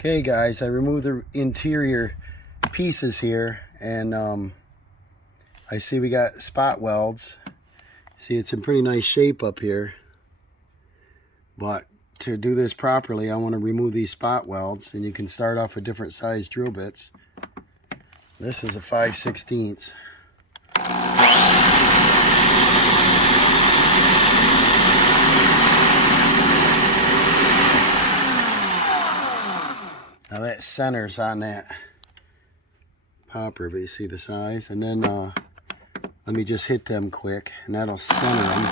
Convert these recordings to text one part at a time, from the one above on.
Okay guys, I removed the interior pieces here, and I see we got spot welds. See, it's in pretty nice shape up here, but to do this properly I want to remove these spot welds, and you can start off with different size drill bits. This is a 5/16. Now that centers on that popper, but you see the size? And then let me just hit them quick, and that'll center them.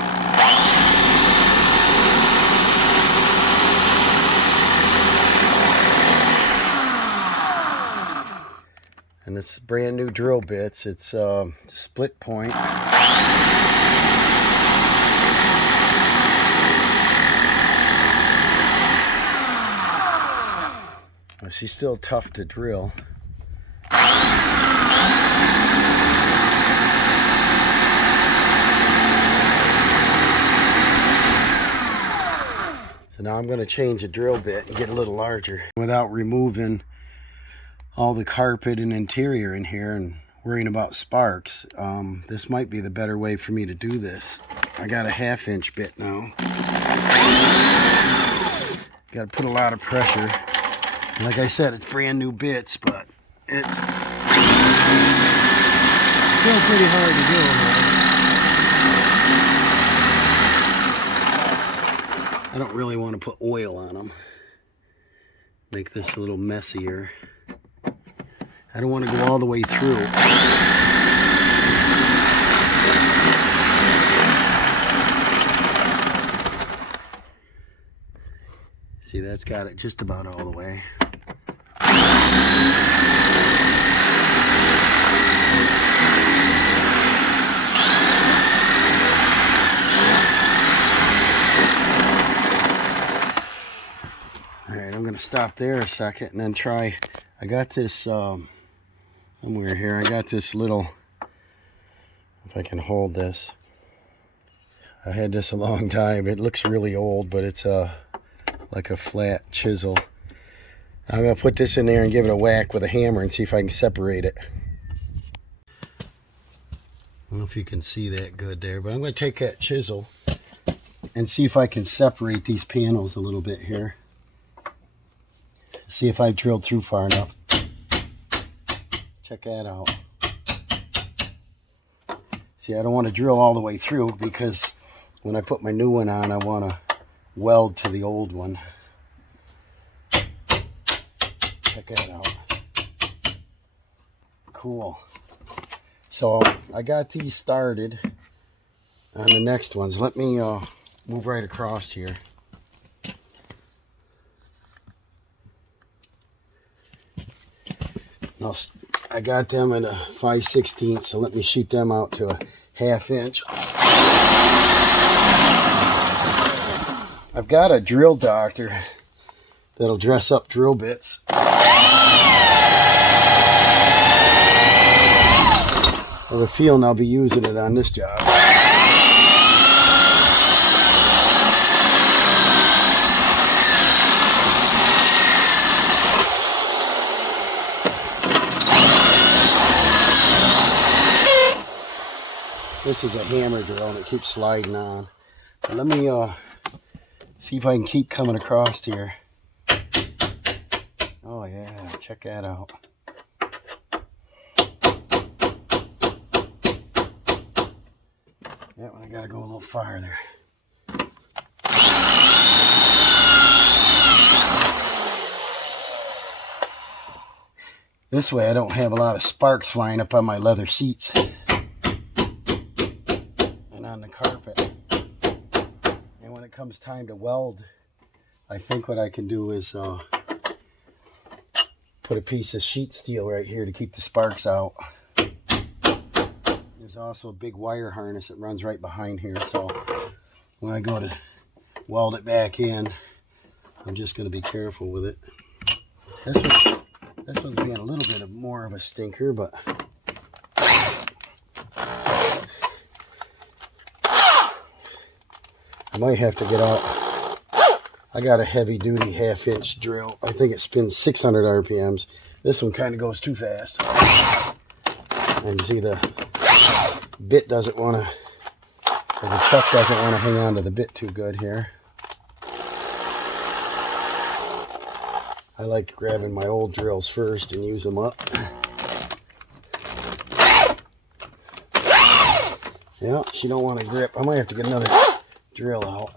And it's brand new drill bits. It's split point. She's still tough to drill. So now I'm going to change the drill bit and get a little larger without removing all the carpet and interior in here and worrying about sparks. This might be the better way for me to do this. I got a 1/2" bit now. Got to put a lot of pressure. Like I said, it's brand new bits, but it's still pretty hard to do. I don't really want to put oil on them. Make this a little messier. I don't want to go all the way through. See, that's got it just about all the way. Alright, I'm going to stop there a second and then try. I got this somewhere here. I got this little, if I can hold this. I had this a long time. It looks really old, but it's like a flat chisel. I'm going to put this in there and give it a whack with a hammer and see if I can separate it. I don't know if you can see that good there, but I'm going to take that chisel and see if I can separate these panels a little bit here. See if I drilled through far enough. Check that out. See, I don't want to drill all the way through because when I put my new one on, I want to weld to the old one. Check that out. Cool. So I got these started on the next ones. Let me move right across here. Now, I got them at a 5/16, so let me shoot them out to a 1/2". I've got a drill doctor that'll dress up drill bits. I have a feeling I'll be using it on this job. This is a hammer drill and it keeps sliding on. But let me see if I can keep coming across here. Oh yeah, check that out. That one I gotta go a little farther. This way I don't have a lot of sparks flying up on my leather seats and on the carpet. And when it comes time to weld, I think what I can do is put a piece of sheet steel right here to keep the sparks out. There's also a big wire harness that runs right behind here, so when I go to weld it back in, I'm just going to be careful with it. This one's being a little bit more of a stinker, but I might have to get out I got a heavy duty 1/2 inch drill. I think it spins 600 RPMs. This one kind of goes too fast. And see the bit doesn't want to, the chuck doesn't want to hang on to the bit too good here. I like grabbing my old drills first and use them up. Yeah, she don't want to grip. I might have to get another drill out.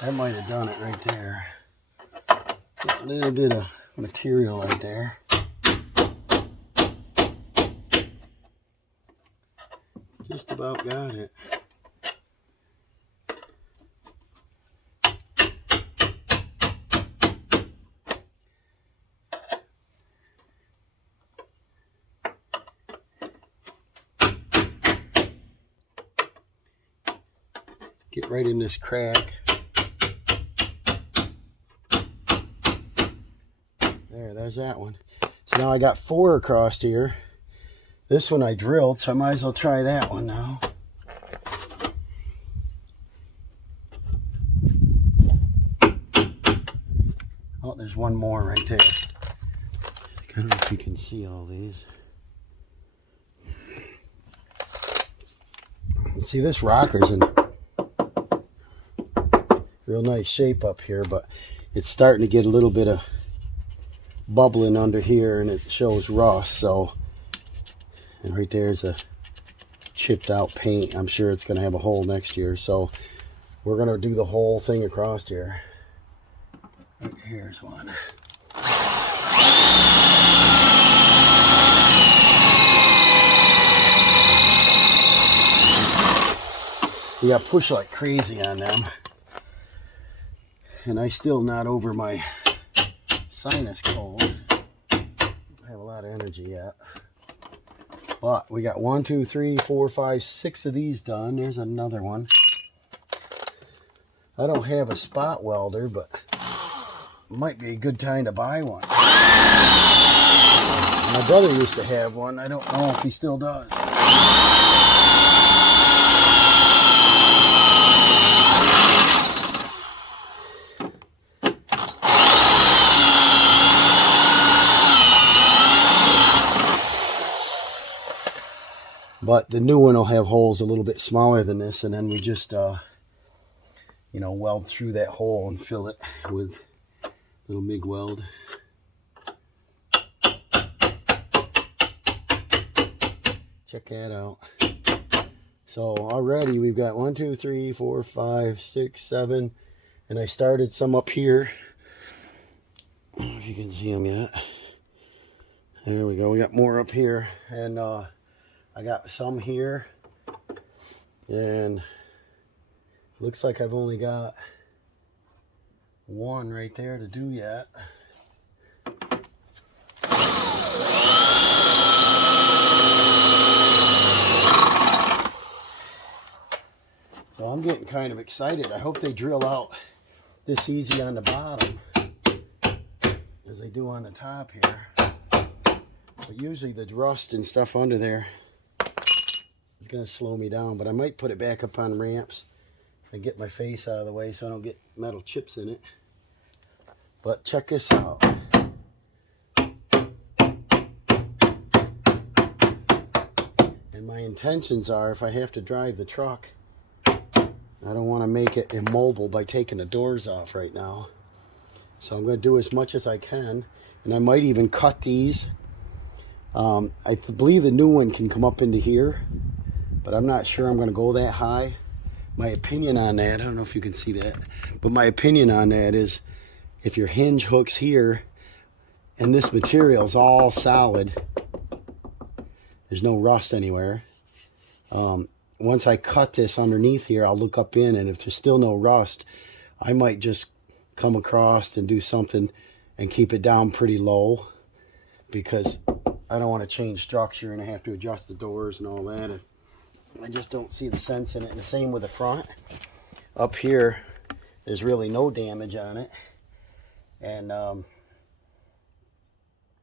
That might have done it right there. A little bit of material right there. Just about got it. Get right in this crack. There's that one. So now I got 4 across here. This one I drilled, so I might as well try that one now. Oh, there's one more right there. I don't know if you can see all these. See, this rocker's in real nice shape up here, but it's starting to get a little bit of bubbling under here and it shows rust. So, and right there's a chipped out paint. I'm sure it's going to have a hole next year, so we're going to do the whole thing across here. Here's one. You got to push like crazy on them, and I still not over my sinus cold. I have a lot of energy yet. But we got 1, 2, 3, 4, 5, 6 of these done. There's another one. I don't have a spot welder, but it might be a good time to buy one. My brother used to have one. I don't know if he still does. But the new one will have holes a little bit smaller than this, and then we just, you know, weld through that hole and fill it with little MIG weld. Check that out. So already we've got 1, 2, 3, 4, 5, 6, 7, and I started some up here. I don't know if you can see them yet. There we go. We got more up here, and I got some here, and looks like I've only got one right there to do yet. So I'm getting kind of excited. I hope they drill out this easy on the bottom as they do on the top here. But usually the rust and stuff under there is going to slow me down, but I might put it back up on ramps and get my face out of the way so I don't get metal chips in it. But check this out. And my intentions are, if I have to drive the truck, I don't want to make it immobile by taking the doors off right now. So I'm going to do as much as I can, and I might even cut these. I believe the new one can come up into here, but I'm not sure I'm going to go that high. My opinion on that, I don't know if you can see that, but my opinion on that is if your hinge hooks here and this material is all solid, there's no rust anywhere. Once I cut this underneath here, I'll look up in, and if there's still no rust, I might just come across and do something and keep it down pretty low, because I don't want to change structure and I have to adjust the doors and all that. I just don't see the sense in it. And the same with the front. Up here, there's really no damage on it. And I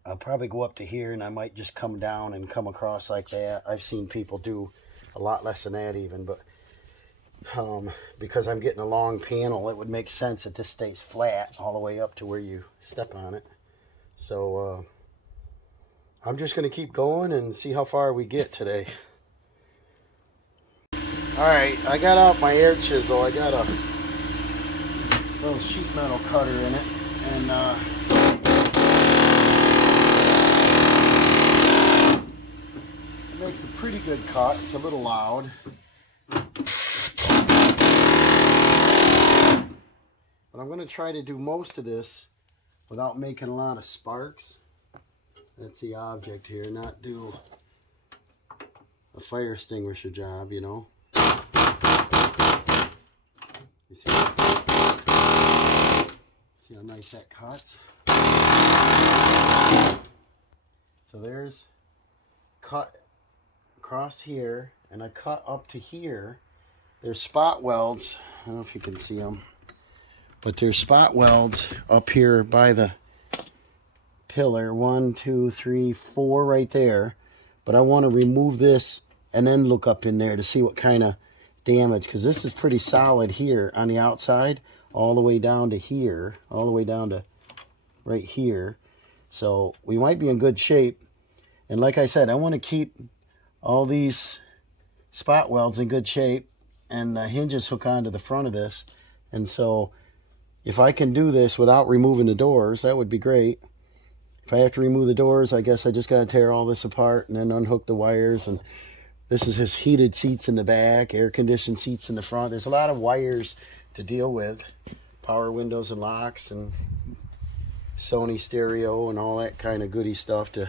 I'll probably go up to here, and I might just come down and come across like that. I've seen people do a lot less than that even, but because I'm getting a long panel, it would make sense that this stays flat all the way up to where you step on it. So I'm just going to keep going and see how far we get today. Alright, I got out my air chisel. I got a little sheet metal cutter in it, and it makes a pretty good cut. It's a little loud. But I'm going to try to do most of this without making a lot of sparks. That's the object here, not do a fire extinguisher job, you know. You see how nice that cuts? So there's cut across here, and I cut up to here. There's spot welds. I don't know if you can see them, but there's spot welds up here by the pillar. 1, 2, 3, 4 right there. But I want to remove this and then look up in there to see what kind of damage, because this is pretty solid here on the outside, all the way down to here, all the way down to right here. So we might be in good shape. And like I said, I want to keep all these spot welds in good shape, and the hinges hook onto the front of this. And so if I can do this without removing the doors, that would be great. If I have to remove the doors, I guess I just got to tear all this apart and then unhook the wires. And this is his heated seats in the back, air conditioned seats in the front. There's a lot of wires to deal with. Power windows and locks and Sony stereo and all that kind of goody stuff to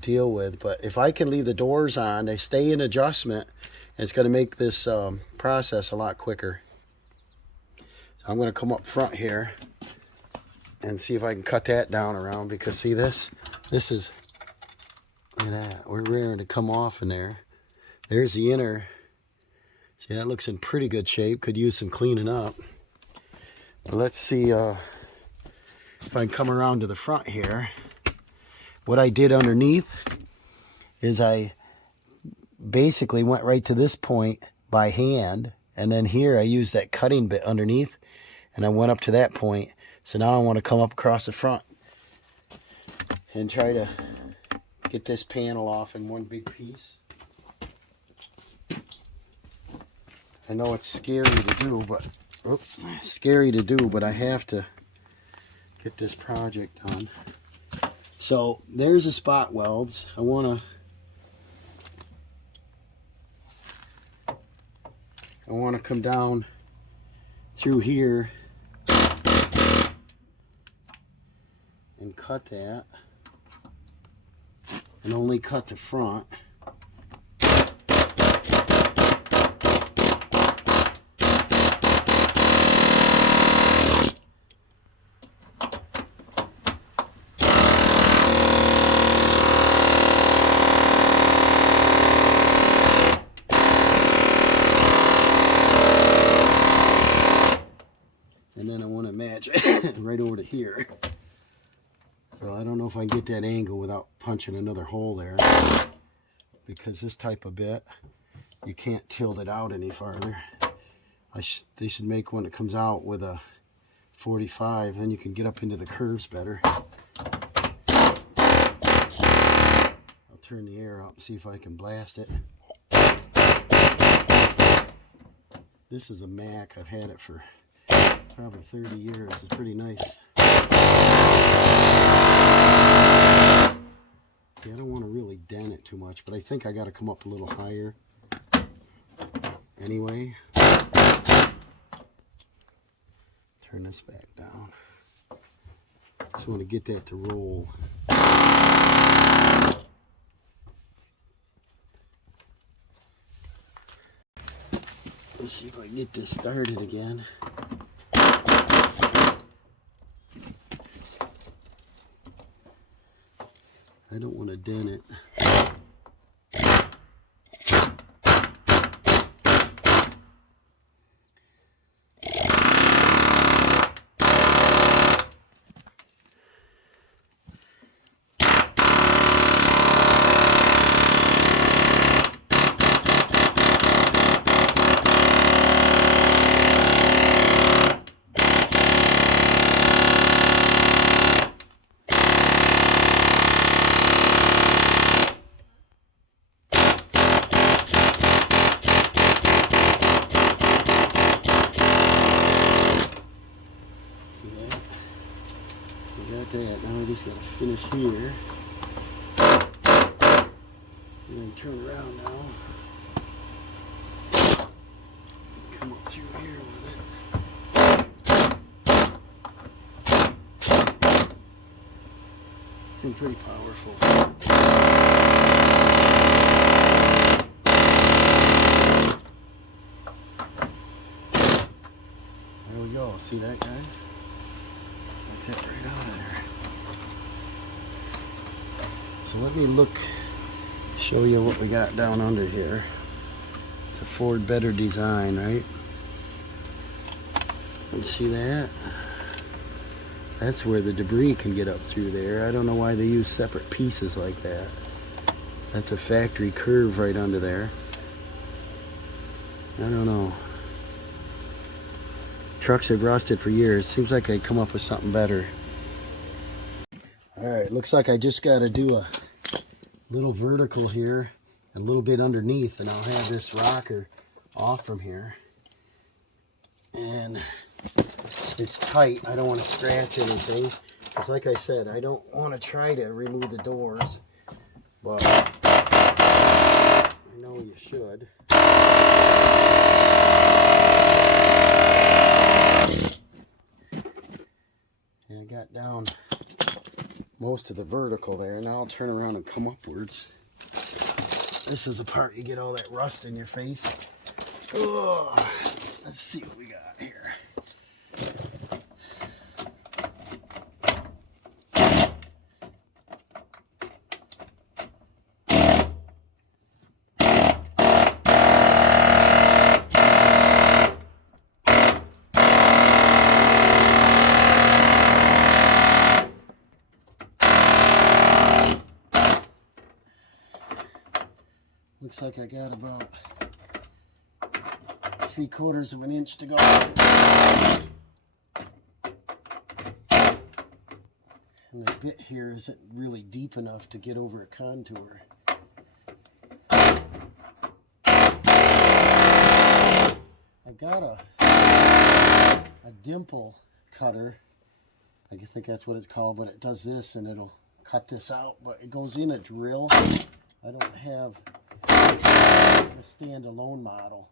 deal with. But if I can leave the doors on, they stay in adjustment, and it's going to make this process a lot quicker. So I'm going to come up front here and see if I can cut that down around, because see this is, look at that, we're rearing to come off in there. There's the inner. See, that looks in pretty good shape. Could use some cleaning up. But let's see if I can come around to the front here. What I did underneath is I basically went right to this point by hand, and then here I used that cutting bit underneath, and I went up to that point. So now I want to come up across the front and try to get this panel off in one big piece. I know it's scary to do, but I have to get this project done. So there's the spot welds. I want to come down through here and cut that, and only cut the front. And then I want to match right over to here. Well, I don't know if I can get that angle without punching another hole there, because this type of bit, you can't tilt it out any farther. They should make one that comes out with a 45, then you can get up into the curves better. I'll turn the air up and see if I can blast it. This is a Mac. I've had it for probably 30 years. It's pretty nice. See, I don't want to really dent it too much, but I think I got to come up a little higher anyway. Turn this back down. Just want to get that to roll. Let's see if I can get this started again. I don't want to dent it. that. Now we just got to finish here. And then turn around now. Come up through here with it. It's pretty powerful. There we go. See that, guys? That's it right out of there. So let me show you what we got down under here. It's a Ford Better design, right? And see that? That's where the debris can get up through there. I don't know why they use separate pieces like that. That's a factory curve right under there. I don't know. Trucks have rusted for years. Seems like I'd come up with something better. Alright, looks like I just got to do a little vertical here, a little bit underneath, and I'll have this rocker off from here. And it's tight. I don't want to scratch anything. Because like I said, I don't want to try to remove the doors. But I know you should. And I got down most of the vertical there. Now I'll turn around and come upwards. This is the part you get all that rust in your face. Oh, let's see what we got here. Looks like I got about 3/4 of an inch to go. And the bit here isn't really deep enough to get over a contour. I've got a dimple cutter. I think that's what it's called, but it does this and it'll cut this out, but it goes in a drill. I don't have a standalone model.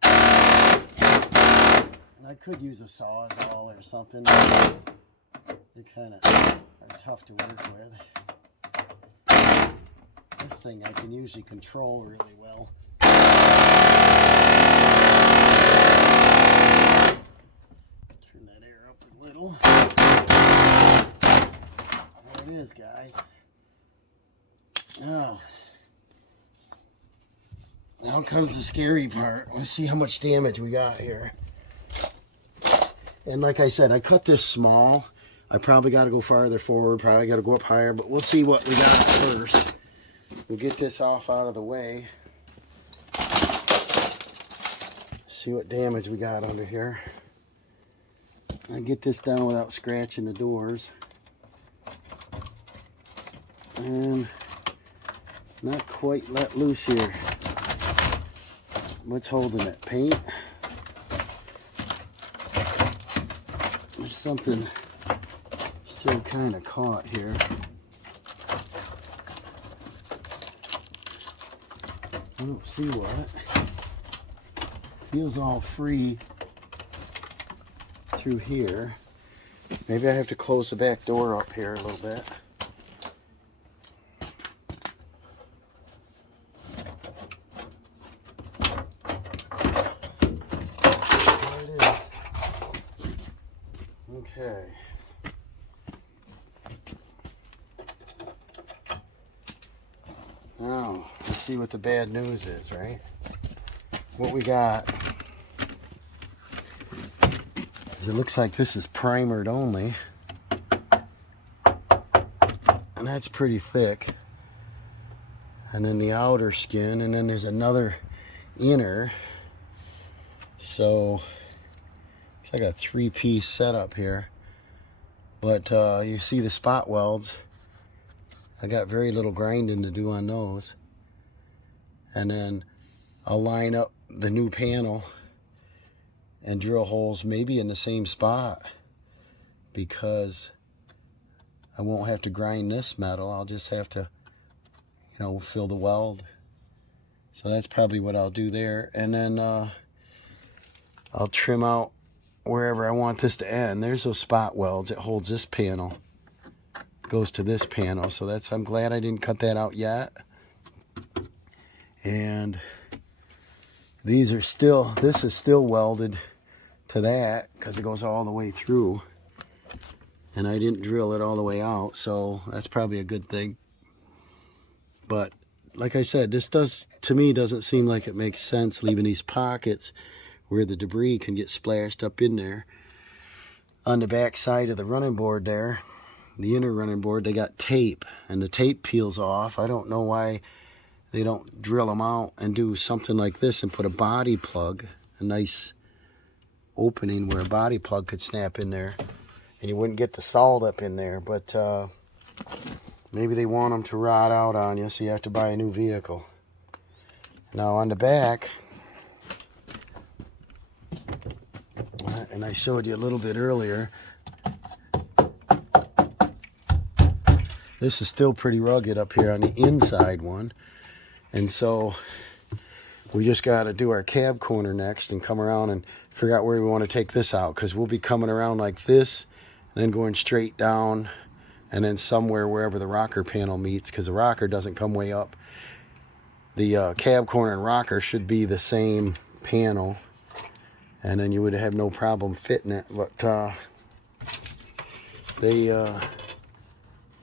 And I could use a Sawzall or something. They kind of are tough to work with. This thing I can usually control really well. Turn that air up a little. There it is, guys. Now comes the scary part. Let's see how much damage we got here. And like I said, I cut this small. I probably got to go farther forward, probably got to go up higher, but we'll see what we got first. We'll get this off out of the way. See what damage we got under here. I get this down without scratching the doors. And not quite let loose here. What's holding it? Paint? There's something still kind of caught here. I don't see what. Feels all free through here. Maybe I have to close the back door up here a little bit. Okay. Now, let's see what the bad news is, right? What we got is it looks like this is primered only. And that's pretty thick. And then the outer skin, and then there's another inner. So it's like a 3-piece setup here. But you see the spot welds. I got very little grinding to do on those. And then I'll line up the new panel and drill holes maybe in the same spot, because I won't have to grind this metal. I'll just have to, you know, fill the weld. So that's probably what I'll do there. And then I'll trim out wherever I want this to end. There's those spot welds. It holds this panel. Goes to this panel. So that's, I'm glad I didn't cut that out yet. And these are still, this is still welded to that because it goes all the way through. And I didn't drill it all the way out, so that's probably a good thing. But like I said, this does, to me, doesn't seem like it makes sense leaving these pockets where the debris can get splashed up in there. On the back side of the running board there, the inner running board, they got tape, and the tape peels off. I don't know why they don't drill them out and do something like this and put a body plug, a nice opening where a body plug could snap in there, and you wouldn't get the salt up in there. But maybe they want them to rot out on you, so you have to buy a new vehicle. Now on the back, and I showed you a little bit earlier, this is still pretty rugged up here on the inside one. And so we just got to do our cab corner next and come around and figure out where we want to take this out, because we'll be coming around like this and then going straight down and then somewhere wherever the rocker panel meets, because the rocker doesn't come way up. The cab corner and rocker should be the same panel, and then you would have no problem fitting it. But they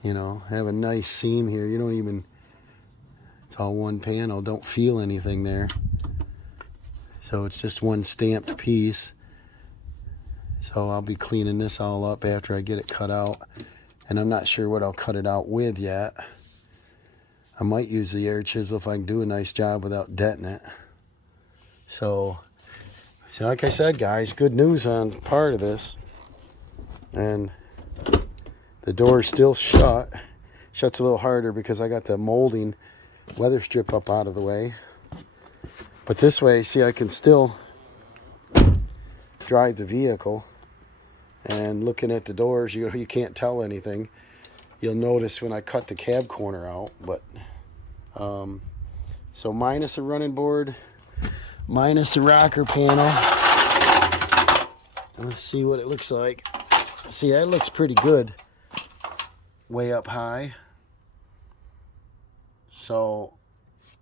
you know, have a nice seam here. You don't even, it's all one panel, don't feel anything there. So it's just one stamped piece. So I'll be cleaning this all up after I get it cut out. And I'm not sure what I'll cut it out with yet. I might use the air chisel if I can do a nice job without denting it. So like I said, guys, good news on part of this. And the door's still shut. Shuts a little harder because I got the molding weather strip up out of the way. But this way, see, I can still drive the vehicle. And looking at the doors, you can't tell anything. You'll notice when I cut the cab corner out. But so minus a running board, minus the rocker panel. And let's see what it looks like. See, that looks pretty good. Way up high. So,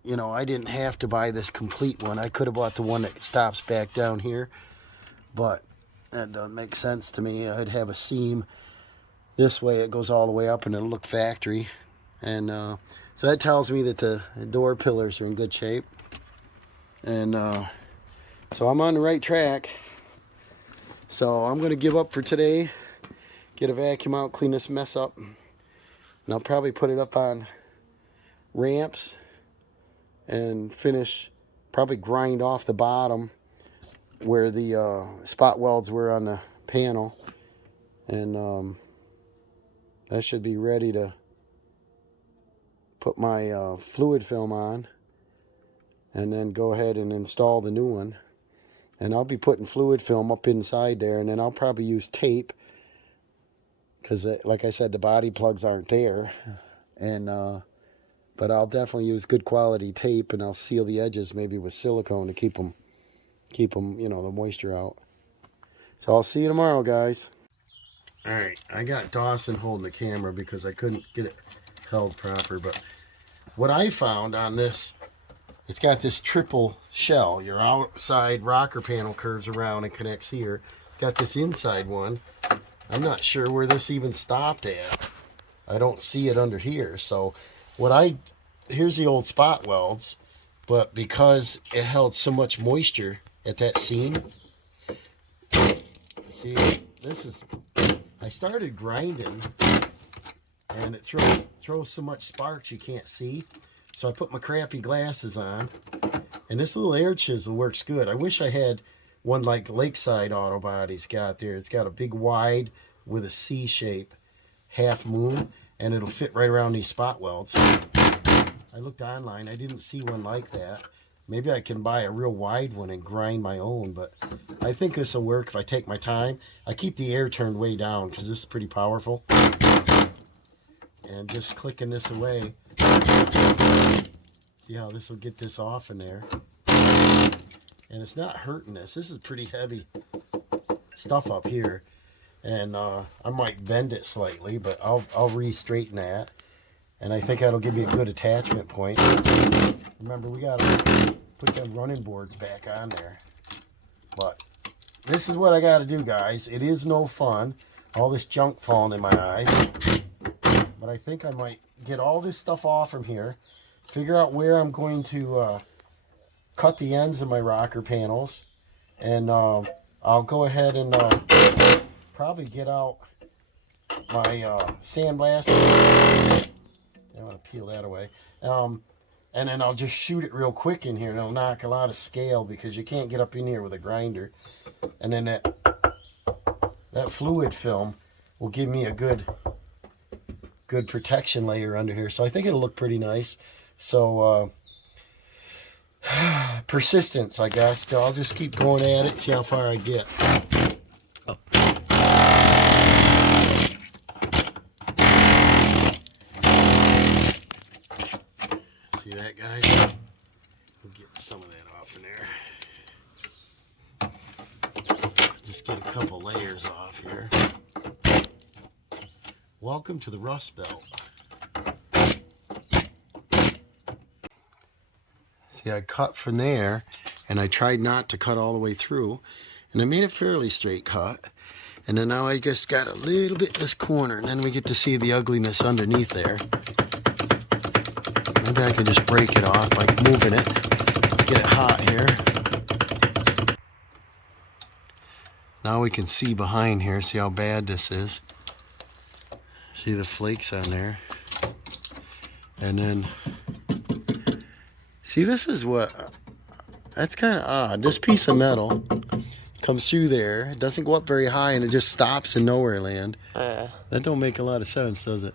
you know, I didn't have to buy this complete one. I could have bought the one that stops back down here, but that doesn't make sense to me. I'd have a seam this way, it goes all the way up and it'll look factory. And so that tells me that the door pillars are in good shape. And so I'm on the right track. So I'm going to give up for today, get a vacuum out, clean this mess up. And I'll probably put it up on ramps and finish, probably grind off the bottom where the spot welds were on the panel. And that should be ready to put my fluid film on and then go ahead and install the new one. And I'll be putting fluid film up inside there, and then I'll probably use tape, because like I said, the body plugs aren't there. And but I'll definitely use good quality tape, and I'll seal the edges maybe with silicone to keep them, you know, the moisture out. So I'll see you tomorrow, guys. All right, I got Dawson holding the camera because I couldn't get it held proper. But what I found on this, it's got this triple shell. Your outside rocker panel curves around and connects here. It's got this inside one. I'm not sure where this even stopped at. I don't see it under here. So here's the old spot welds, but because it held so much moisture at that seam, see, I started grinding and it throws so much sparks you can't see. So I put my crappy glasses on, and this little air chisel works good. I wish I had one like Lakeside Auto Body's got there. It's got a big wide with a C shape, half moon, and it'll fit right around these spot welds. I looked online, I didn't see one like that. Maybe I can buy a real wide one and grind my own, but I think this will work if I take my time. I keep the air turned way down because this is pretty powerful. and just clicking this away. See how this will get this off in there. And it's not hurting this. This is pretty heavy stuff up here. And I might bend it slightly, but I'll re-straighten that. And I think that'll give me a good attachment point. Remember, we got to put them running boards back on there. But this is what I got to do, guys. It is no fun. All this junk falling in my eyes. But I think I might get all this stuff off from here. Figure out where I'm going to cut the ends of my rocker panels. And I'll go ahead and probably get out my sandblaster. I want to peel that away. And then I'll just shoot it real quick in here, and it'll knock a lot of scale because you can't get up in here with a grinder. And then that fluid film will give me a good protection layer under here. So I think it'll look pretty nice. So persistence, I guess. So I'll just keep going at it, see how far I get. Oh. See that, guys? We'll get some of that off in there. Just get a couple layers off here. Welcome to the Rust Belt. See, I cut from there, and I tried not to cut all the way through, and I made a fairly straight cut. And then now I just got a little bit this corner, and then we get to see the ugliness underneath there. Maybe I can just break it off by moving it. Get it hot here. Now we can see behind here, see how bad this is. See the flakes on there. And then, see, this is what, that's kind of odd. This piece of metal comes through there. It doesn't go up very high, and it just stops in nowhere land. That don't make a lot of sense, does it?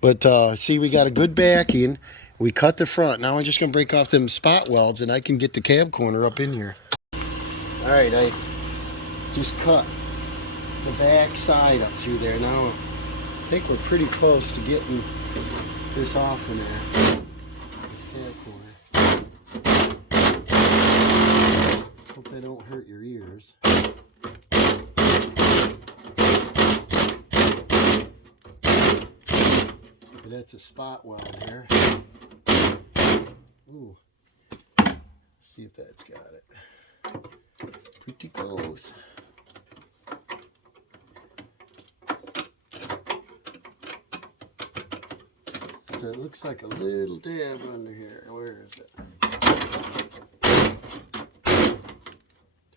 But see, we got a good backing. We cut the front. Now I'm just going to break off them spot welds, and I can get the cab corner up in here. All right, I just cut the back side up through there. Now I think we're pretty close to getting this off in there. This cab corner. Hope they don't hurt your ears. But that's a spot weld here. Ooh. Let's see if that's got it. Pretty close. So it looks like a little dab under here. Where is it?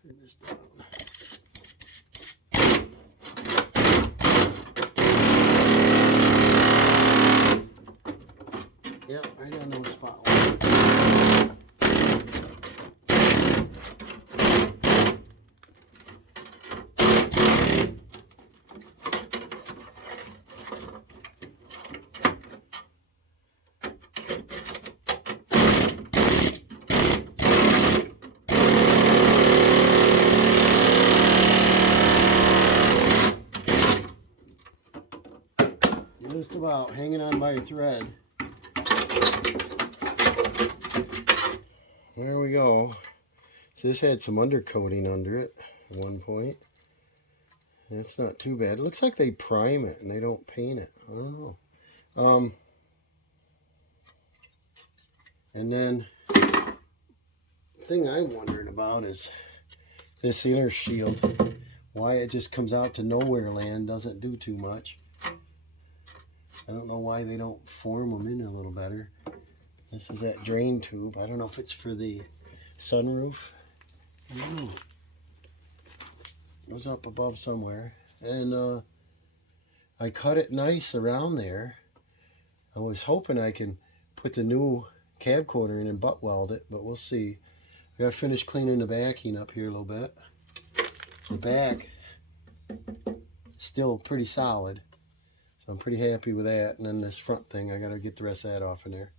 Turn this down. Yep, right on those spot. Just about hanging on by a thread. There we go. So this had some undercoating under it at one point. That's not too bad. It looks like they prime it and they don't paint it. I don't know. And then the thing I'm wondering about is this inner shield. Why it just comes out to nowhere land, doesn't do too much. I don't know why they don't form them in a little better. This is that drain tube. I don't know if it's for the sunroof. I don't know. It was up above somewhere. And I cut it nice around there. I was hoping I can put the new cab corner in and butt weld it, but we'll see. I gotta finish cleaning the backing up here a little bit. The back is still pretty solid. So I'm pretty happy with that. And then this front thing, I gotta get the rest of that off in there.